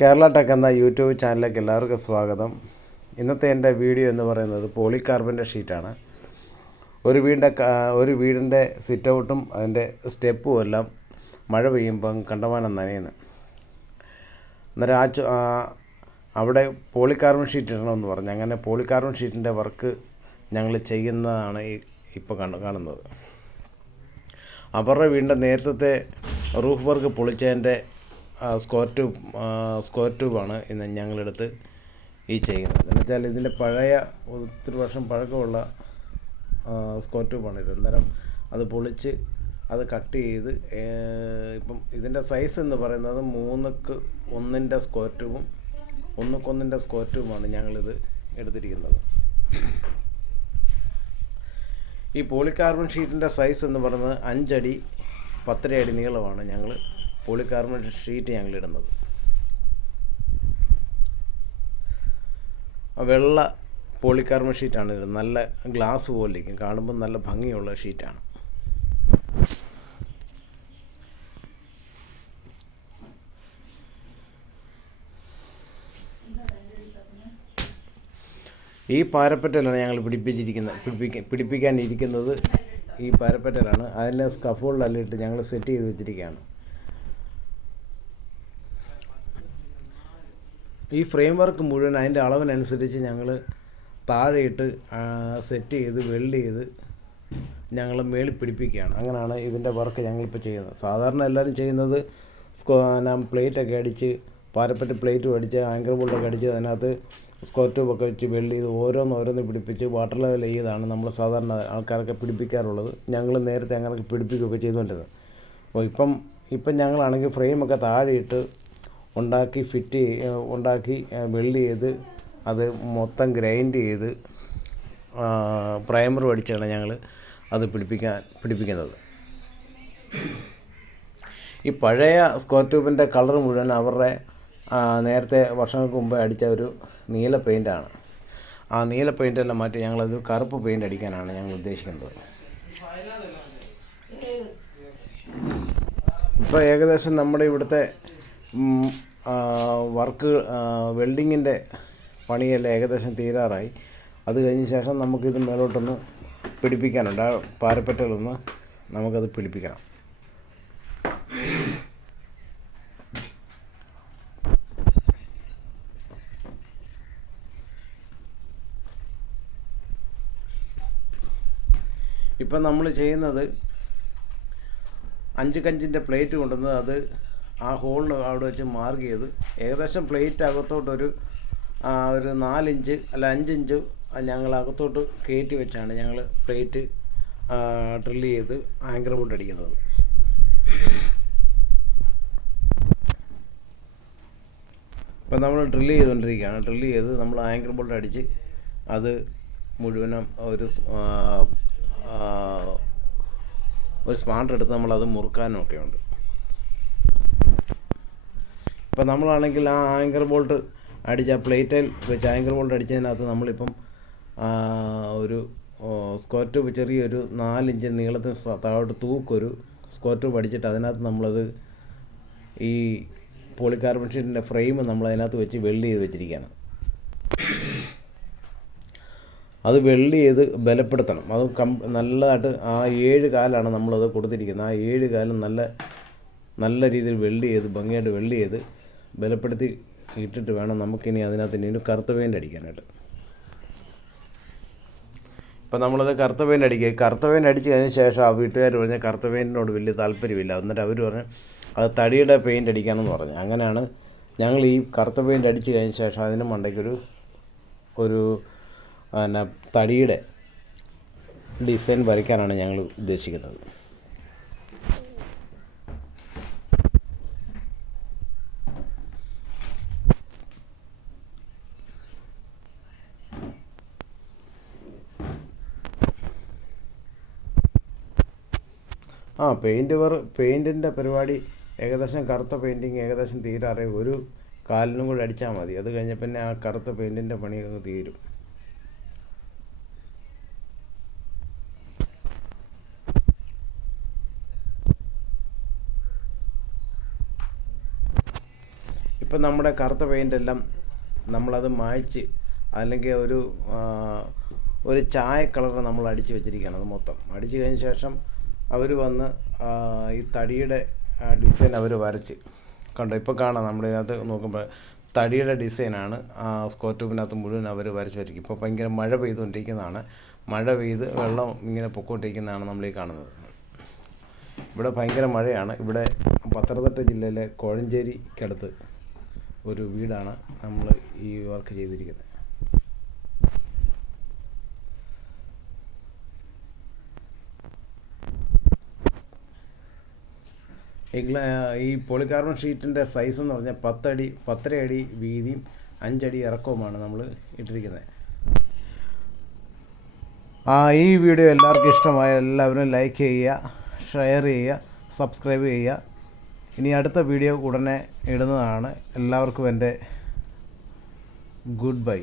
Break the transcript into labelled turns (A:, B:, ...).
A: Kerala tech എന്ന YouTube ചാനലിലേക്ക് എല്ലാവർക്കും സ്വാഗതം. ഇന്നത്തെ എന്റെ വീഡിയോ എന്ന് പറയുന്നത് പോളികാർബന്റെ ഷീറ്റാണ്. ഒരു വീടിന്റെ ഒരു വീടിന്റെ സിറ്റ് ഔട്ടും അതിന്റെ സ്റ്റെപ്പും എല്ലാം മഴ പെയ്യുമ്പം കണ്ടമാനം നനയുന്നു. അന്നേരം ആ അവിടെ പോളികാർബൺ ഷീറ്റ് ഇടണമെന്ന് പറഞ്ഞു. അങ്ങനെ പോളികാർബൺ ഷീറ്റിന്റെ വർക്ക് ഞങ്ങൾ ചെയ്യുന്നതാണ് ഇപ്പോൾ കാണുന്നത്. അവരുടെ വീടിന്റെ നേരത്തെ റൂഫ് വർക്ക് പൊളിച്ചതിന്റെ സ്ക്വയർ ട്യൂബ് സ്ക്വയർ ട്യൂബാണ് ഇന്ന് ഞങ്ങളെടുത്ത് ഈ ചെയ്യുന്നത്. എന്ന് വെച്ചാൽ ഇതിന്റെ പഴയ ഒത്തിരി വർഷം പഴക്കമുള്ള സ്ക്വയർ ഇത്. അന്നേരം അത് പൊളിച്ച് അത് കട്ട് ചെയ്ത് ഇപ്പം ഇതിന്റെ സൈസ് എന്ന് പറയുന്നത് മൂന്നുക്ക് ഒന്നിന്റെ സ്ക്വയർ ട്യൂബും ഒന്നുക്കൊന്നിന്റെ സ്ക്വയർ ട്യൂബുമാണ് ഞങ്ങളിത് എടുത്തിരിക്കുന്നത്. ഈ പോളികാർബൺ ഷീറ്റിന്റെ സൈസ് എന്ന് പറയുന്നത് അഞ്ചടി പത്തര അടി നീളമാണ് ഞങ്ങൾ പോളികാർബൺ ഷീറ്റ് ആ വെള്ള പോളികാർബൺ ഷീറ്റാണ് ഇത് നല്ല ഗ്ലാസ് പോലിരിക്കും. കാണുമ്പോൾ നല്ല ഭംഗിയുള്ള ഷീറ്റാണ് ഈ പാരപ്പറ്റലാണ് ഞങ്ങൾ പിടിപ്പിച്ചിരിക്കുന്നത്. പിടിപ്പിക്കാൻ പിടിപ്പിക്കാനിരിക്കുന്നത് ഈ പാരപ്പറ്റലാണ്. അതിനെ സ്കഫോൾഡ് ഇട്ട് ഞങ്ങൾ സെറ്റ് ചെയ്ത് വെച്ചിരിക്കുകയാണ്. ഈ ഫ്രെയിം വർക്ക് മുഴുവൻ അതിന്റെ അളവിനനുസരിച്ച് ഞങ്ങൾ താഴെയിട്ട് സെറ്റ് ചെയ്ത് വെൽഡ് ചെയ്ത് ഞങ്ങൾ മേളിൽ പിടിപ്പിക്കുകയാണ്. അങ്ങനെയാണ് ഇതിന്റെ വർക്ക് ഞങ്ങളിപ്പോൾ ചെയ്യുന്നത്. സാധാരണ എല്ലാവരും ചെയ്യുന്നത് സ്കോ പ്ലേറ്റൊക്കെ അടിച്ച് പാരപ്പറ്റ് പ്ലേറ്റ് അടിച്ച് ആങ്കർ ബോൾട്ടൊക്കെ അടിച്ച് അതിനകത്ത് സ്ക്വയർ ട്യൂബൊക്കെ വെച്ച് വെൽഡ് ചെയ്ത് ഓരോന്ന് ഓരോന്ന് പിടിപ്പിച്ച് വാട്ടർ ലെവൽ ചെയ്താണ് നമ്മൾ സാധാരണ ആൾക്കാരൊക്കെ പിടിപ്പിക്കാറുള്ളത്. ഞങ്ങൾ നേരത്തെ അങ്ങനെയൊക്കെ പിടിപ്പിക്കുകയൊക്കെ ചെയ്തുകൊണ്ടിരുന്നത്. അപ്പോൾ ഇപ്പം ഇപ്പം ഞങ്ങളാണെങ്കിൽ ഫ്രെയിമൊക്കെ താഴെയിട്ട് ഉണ്ടാക്കി ഫിറ്റ് ഉണ്ടാക്കി വെൽഡ് ചെയ്ത് അത് മൊത്തം ഗ്രൈൻഡ് ചെയ്ത് പ്രൈമർ അടിച്ചാണ് ഞങ്ങൾ അത് പിടിപ്പിക്കാൻ പിടിപ്പിക്കുന്നത്. ഈ പഴയ സ്ക്വയർ ട്യൂബിന്റെ കളർ മുഴുവൻ അവരുടെ നേരത്തെ വർഷങ്ങൾക്ക് മുമ്പ് അടിച്ച ഒരു നീല പെയിന്റാണ്. ആ നീല പെയിന്റെല്ലാം മാറ്റി ഞങ്ങളത് കറുപ്പ് പെയിന്റ് അടിക്കാനാണ് ഞങ്ങൾ ഉദ്ദേശിക്കുന്നത്. ഇപ്പോൾ ഏകദേശം നമ്മുടെ ഇവിടുത്തെ വർക്ക് വെൽഡിങ്ങിന്റെ പണിയെല്ലാം ഏകദേശം തീരാറായി. അത് കഴിഞ്ഞ ശേഷം നമുക്കിത് മേലോട്ടൊന്ന് പിടിപ്പിക്കാനുണ്ട്. ആ പാരപ്പറ്റകളൊന്ന് നമുക്കത് പിടിപ്പിക്കണം. ഇപ്പം നമ്മൾ ചെയ്യുന്നത് അഞ്ച് കഞ്ചിന്റെ പ്ലേറ്റ് കൊണ്ടുവന്ന് അത് ആ ഹോളിന് അവിടെ വെച്ച് മാർക്ക് ചെയ്ത് ഏകദേശം പ്ലേറ്റ് അകത്തോട്ടൊരു ഒരു നാലിഞ്ച് അല്ല അഞ്ചിഞ്ച് ഞങ്ങൾ അകത്തോട്ട് കയറ്റി വെച്ചാണ് ഞങ്ങൾ പ്ലേറ്റ് ഡ്രില്ല് ചെയ്ത് ആങ്കർ ബോൾട്ട് അടിക്കുന്നത്. ഇപ്പം നമ്മൾ ഡ്രില്ല് ചെയ്തുകൊണ്ടിരിക്കുകയാണ് ഡ്രില്ല് ചെയ്ത് നമ്മൾ ആങ്കർ ബോൾട്ട് അടിച്ച് അത് മുഴുവനും ഒരു ഒരു സ്പാണ്ടർ എടുത്ത് നമ്മളത് മുറുക്കാനും ഒക്കെ ഉണ്ട് ഇപ്പം നമ്മളാണെങ്കിൽ ആ ആങ്കർ ബോൾട്ട് അടിച്ച പ്ലേറ്റിൽ വെച്ച് ആങ്കർ ബോൾട്ട് അടിച്ചതിനകത്ത് നമ്മളിപ്പം ഒരു സ്ക്വയർ ചെറിയൊരു നാലിഞ്ച് നീളത്തിന് താഴോട്ട് തൂക്കൊരു സ്ക്വയർ ട്യൂബ് അടിച്ചിട്ട് അതിനകത്ത് നമ്മളത് ഈ പോളികാർബൺ ഷീറ്റിന്റെ ഫ്രെയിം നമ്മൾ അതിനകത്ത് വെച്ച് വെൽഡ് ചെയ്ത് വെച്ചിരിക്കുകയാണ്. അത് വെൽഡ് ചെയ്ത് ബലപ്പെടുത്തണം. അത് കം നല്ലതായിട്ട് ആ ഏഴ് കാലാണ് നമ്മളത് കൊടുത്തിരിക്കുന്നത്. ആ ഏഴ് കാലം നല്ല നല്ല രീതിയിൽ വെൽഡ് ചെയ്ത് ഭംഗിയായിട്ട് വെൽഡ് ചെയ്ത് ബലപ്പെടുത്തി ഇട്ടിട്ട് വേണം നമുക്കിനി അതിനകത്ത് ഇനി കറുത്ത പെയിന്റ് അടിക്കാനായിട്ട്. ഇപ്പം നമ്മളത് കറുത്ത പെയിന്റ് അടിക്കുക. കറുത്ത പെയിന്റ് അടിച്ച് കഴിഞ്ഞ ശേഷം ആ വീട്ടുകാർ പറഞ്ഞ കറുത്ത പെയിന്റിനോട് വലിയ താല്പര്യമില്ല. എന്നിട്ട് അവർ പറഞ്ഞു അത് തടിയുടെ പെയിന്റ് അടിക്കാമെന്ന് പറഞ്ഞു. അങ്ങനെയാണ് ഞങ്ങൾ ഈ കറുത്ത പെയിന്റ് അടിച്ച് കഴിഞ്ഞ ശേഷം അതിന് മണ്ടയ്ക്കൊരു ഒരു പിന്നെ തടിയുടെ ഡിസൈൻ വരയ്ക്കാനാണ് ഞങ്ങൾ ഉദ്ദേശിക്കുന്നത്. ആ പെയിന്റ് വർ പെയിന്റിന്റെ പരിപാടി ഏകദേശം കറുത്ത പെയിന്റിങ് ഏകദേശം തീരാറെ ഒരു കാലിനും കൂടി അടിച്ചാൽ മതി. അത് കഴിഞ്ഞ പിന്നെ ആ കറുത്ത പെയിന്റിന്റെ പണി അങ്ങ് തീരും. ഇപ്പം നമ്മുടെ കറുത്ത പെയിന്റ് എല്ലാം നമ്മളത് മായ്ച്ച് അല്ലെങ്കിൽ ഒരു ഒരു ചായ കളർ നമ്മൾ അടിച്ച് വെച്ചിരിക്കുകയാണ് അത് മൊത്തം. അടിച്ച് കഴിഞ്ഞ ശേഷം അവർ വന്ന് ഈ തടിയുടെ ഡിസൈൻ അവർ വരച്ച്. കണ്ടോ ഇപ്പോൾ കാണാം നമ്മൾ ഇതിനകത്ത് നോക്കുമ്പോൾ തടിയുടെ ഡിസൈനാണ് സ്കോർ ട്യൂബിനകത്ത് മുഴുവൻ അവർ വരച്ച് വരയ്ക്കും. ഇപ്പോൾ ഭയങ്കര മഴ പെയ്തുകൊണ്ടിരിക്കുന്നതാണ്. മഴ പെയ്ത് വെള്ളം ഇങ്ങനെ പൊക്കോണ്ടിരിക്കുന്നതാണ് നമ്മൾ ഈ കാണുന്നത്. ഇവിടെ ഭയങ്കര മഴയാണ്. ഇവിടെ പത്തനംതിട്ട ജില്ലയിലെ കോഴഞ്ചേരിക്കടുത്ത് ഒരു വീടാണ് നമ്മൾ ഈ വർക്ക് ചെയ്തിരിക്കുന്നത്. ഈ പോളികാർബൺ ഷീറ്റിന്റെ സൈസ് എന്ന് പറഞ്ഞാൽ പത്തടി പത്തര അടി വീതിയും അഞ്ചടി ഇറക്കവുമാണ് നമ്മൾ ഇട്ടിരിക്കുന്നത്. ആ ഈ വീഡിയോ എല്ലാവർക്കും ഇഷ്ടമായ എല്ലാവരും ലൈക്ക് ചെയ്യുക ഷെയർ ചെയ്യുക സബ്സ്ക്രൈബ് ചെയ്യുക. ഇനി അടുത്ത വീഡിയോ ഉടനെ ഇടുന്നതാണ്. എല്ലാവർക്കും എന്റെ ഗുഡ് ബൈ